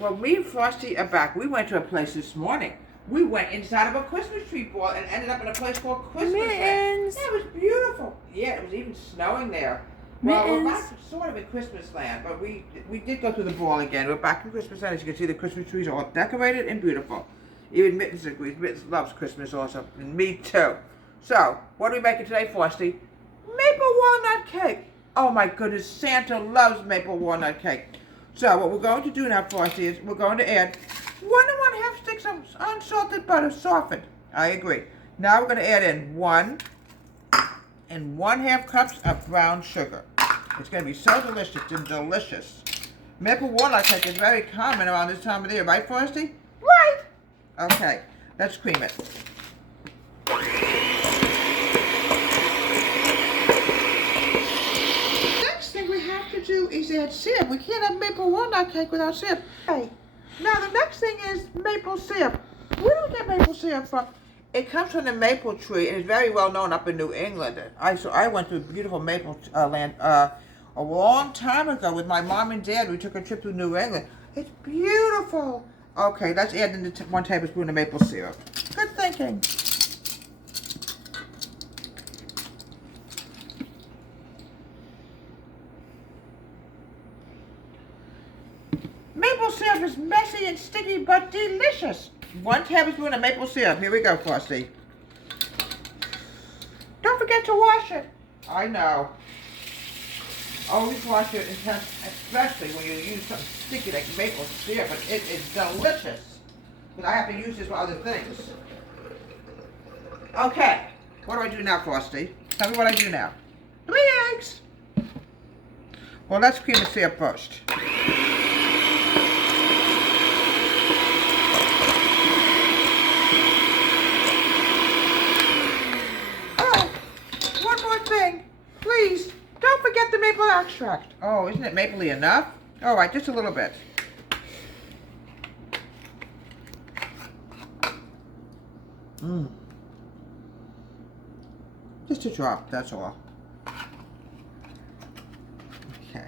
Well, me and Frosty are back. We went to a place this morning. We went inside of a Christmas tree ball and ended up in a place called Christmas Land. Mittens. Yeah, it was beautiful. Yeah, it was even snowing there. Well, we're Mittens. back sort of in Christmas Land, but we did go through the ball again. We're back in Christmas Land. As you can see, the Christmas trees are all decorated and beautiful. Even Mittens agrees. Mittens loves Christmas also, and me too. So, what are we making today, Frosty? Maple walnut cake. Oh my goodness, Santa loves maple walnut cake. So what we're going to do now, Frosty, is we're going to add 1 1/2 sticks of unsalted butter, softened. I agree. Now we're going to add in 1 1/2 cups of brown sugar. It's going to be so delicious and delicious. Maple walnut cake is very common around this time of the year, right, Frosty? Right. Okay, let's cream it. Do is add syrup. We can't have maple walnut cake without syrup. Okay. Now the next thing is maple syrup. Where do we get maple syrup from? It comes from the maple tree and is very well known up in New England. I went to beautiful maple land a long time ago with my mom and dad. We took a trip to New England. It's beautiful. Okay, let's add in the 1 tablespoon of maple syrup. Good thinking. Maple syrup is messy and sticky, but delicious. 1 tablespoon of maple syrup. Here we go, Frosty. Don't forget to wash it. I know. Always wash it, especially when you use something sticky like maple syrup, but it is delicious. But I have to use this for other things. Okay, what do I do now, Frosty? Tell me what I do now. 3 eggs. Well, let's cream the syrup first. Please, don't forget the maple extract. Oh, isn't it mapley enough? All right, just a little bit. Just a drop, that's all. Okay.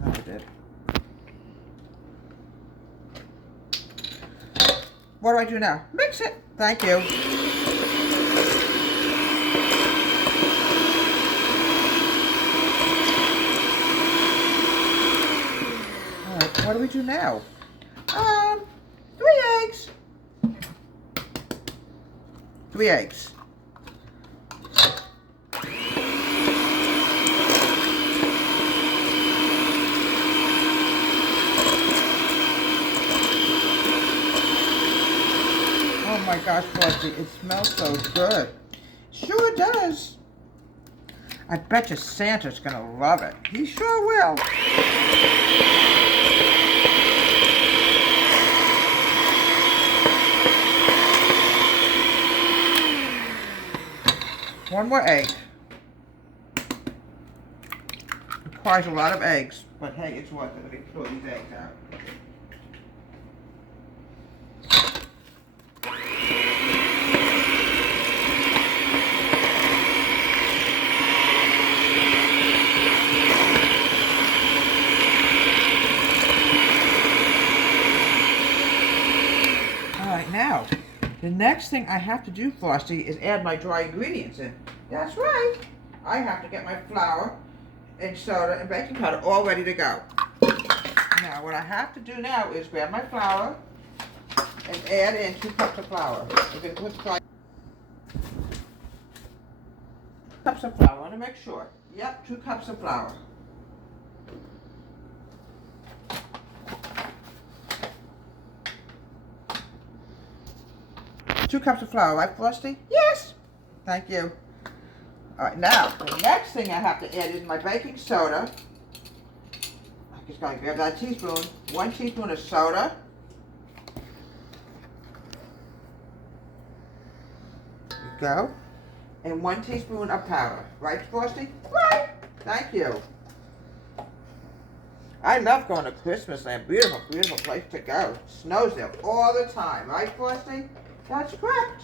Now I did. What do I do now? Mix it. Thank you. Alright, what do we do now? 3 eggs. 3 eggs. Oh my gosh, Frosty, it smells so good. Sure does. I bet you Santa's gonna love it. He sure will. One more egg. Requires a lot of eggs, but hey, it's worth it. Let me throw these eggs out. Now, the next thing I have to do, Frosty, is add my dry ingredients in. That's right. I have to get my flour and soda and baking powder all ready to go. Now, what I have to do now is grab my flour and add in 2 cups of flour. We're going to put 2 cups of flour. I want to make sure. Yep, 2 cups of flour. 2 cups of flour, right, Frosty? Yes. Thank you. All right, now, the next thing I have to add is my baking soda. I'm just going to grab that teaspoon. 1 teaspoon of soda. There you go. And 1 teaspoon of powder. Right, Frosty? Right. Thank you. I love going to Christmas Land. Beautiful, beautiful place to go. It snows there all the time. Right, Frosty? That's correct.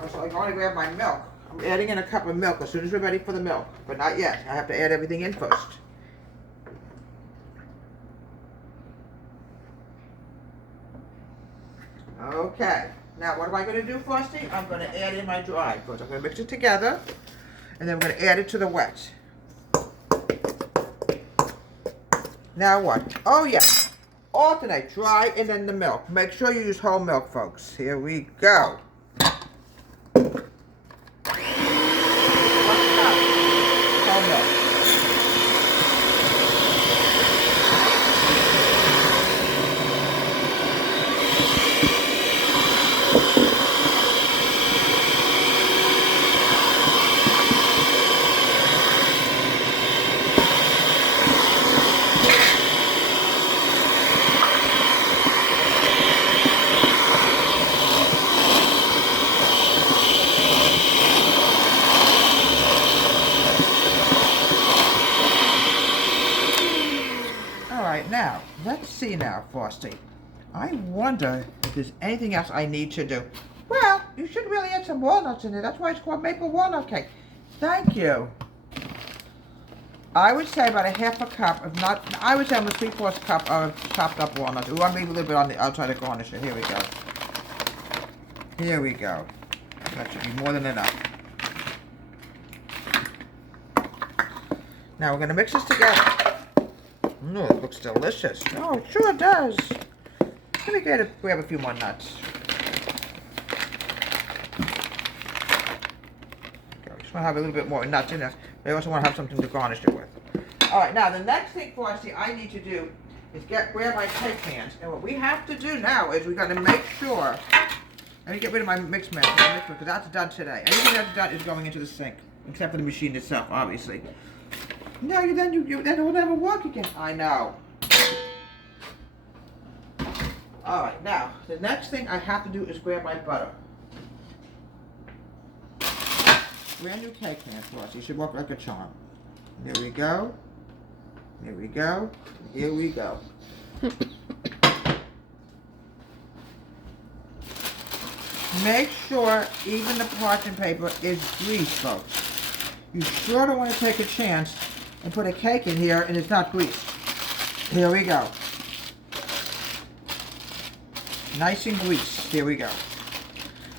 Also, I'm going to grab my milk. I'm adding in a cup of milk as soon as we're ready for the milk. But not yet. I have to add everything in first. Okay. Now what am I going to do, Frosty? I'm going to add in my dry. First, I'm going to mix it together, and then I'm going to add it to the wet. Now what? Oh yeah. Alternate dry and then the milk. Make sure you use whole milk, folks. Here we go. Whole milk. Now, let's see now, Frosty. I wonder if there's anything else I need to do. Well, you should really add some walnuts in there. That's why it's called maple walnut cake. Thank you. I would say about a half a cup, if not, I would say almost 3/4 cup of chopped up walnuts. We want to leave a little bit on the outside to garnish it. Here we go. Here we go. That should be more than enough. Now we're going to mix this together. It looks delicious. Oh, it sure does. Let me grab a few more nuts. Okay, I just want to have a little bit more nuts in there. I also want to have something to garnish it with. Alright, now the next thing, Frosty, I need to do is grab my cake pans. And what we have to do now is we got to make sure. Let me get rid of my mix mix because that's done today. Everything that's done is going into the sink, except for the machine itself, obviously. No, then it will never work again. I know. Alright, now, the next thing I have to do is grab my butter. Brand new cake pan for us. You should work like a charm. There we go. Here we go. Here we go. Make sure even the parchment paper is greased, folks. You sure don't want to take a chance and put a cake in here and it's not greased. Here we go. Nice and greased. Here we go.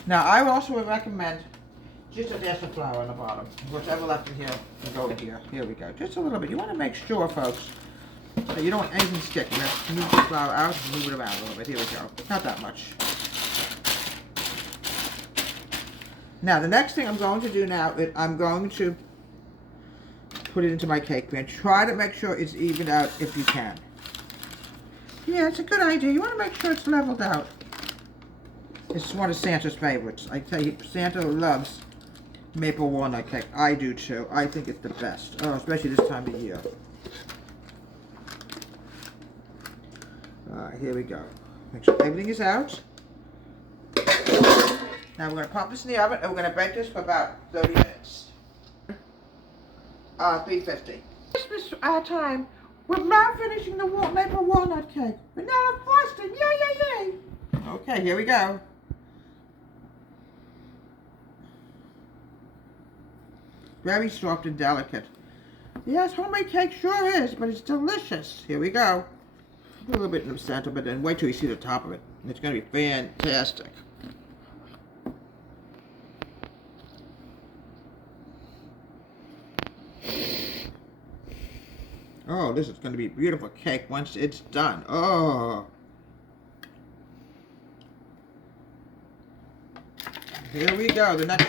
Now I also would recommend just a dash of flour on the bottom. Whatever left in here will go in here. Here we go. Just a little bit. You want to make sure, folks, that you don't want anything stick. You have to move the flour out and move it around a little bit. Here we go. Not that much. Now the next thing I'm going to do now is I'm going to put it into my cake pan. Try to make sure it's evened out if you can. Yeah, it's a good idea. You want to make sure it's leveled out. It's one of Santa's favorites. I tell you, Santa loves maple walnut cake. I do too. I think it's the best. Oh, especially this time of year. Alright, here we go. Make sure everything is out. Now we're going to pop this in the oven and we're going to bake this for about 30 minutes. 350. Christmas time. We're now finishing the maple walnut cake. Vanilla frosting. Yay, yay, yay. Okay, here we go. Very soft and delicate. Yes, homemade cake sure is, but it's delicious. Here we go. A little bit in the center, but then wait till you see the top of it. It's going to be fantastic. Oh, this is going to be a beautiful cake once it's done. Oh. Here we go. The next.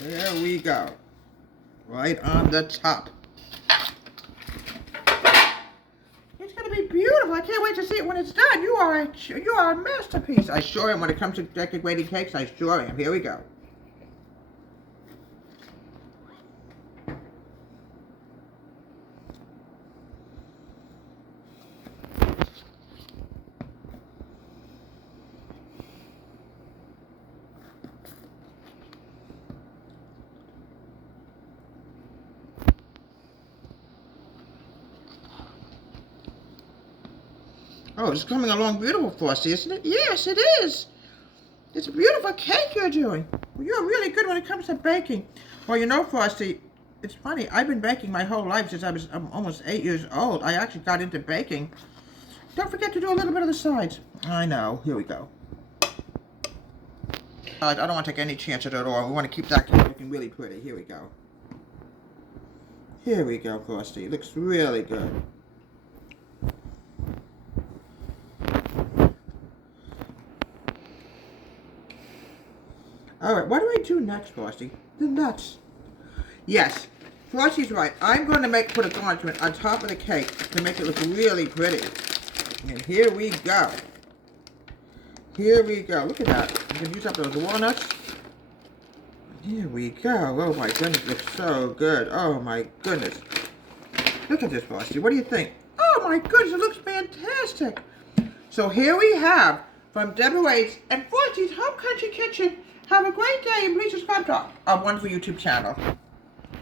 There we go. Right on the top. It's going to be beautiful. I can't wait to see it when it's done. You are a masterpiece. I sure am. When it comes to decorating cakes, I sure am. Here we go. Oh, it's coming along beautiful, Frosty, isn't it? Yes, it is. It's a beautiful cake you're doing. Well, you're really good when it comes to baking. Well, you know, Frosty, it's funny. I've been baking my whole life since I was almost 8 years old. I actually got into baking. Don't forget to do a little bit of the sides. I know. Here we go. I don't want to take any chances at all. We want to keep that cake looking really pretty. Here we go. Here we go, Frosty. It looks really good. Alright, what do I do next, Frosty? The nuts. Yes, Frosty's right. I'm going to put a garnish on top of the cake to make it look really pretty. And here we go. Here we go. Look at that. You can use up those walnuts. Here we go. Oh my goodness, it looks so good. Oh my goodness. Look at this, Frosty. What do you think? Oh my goodness, it looks fantastic. So here we have from Deborah Waits and Frosty's Home Country Kitchen. Have a great day and please subscribe to our wonderful YouTube channel.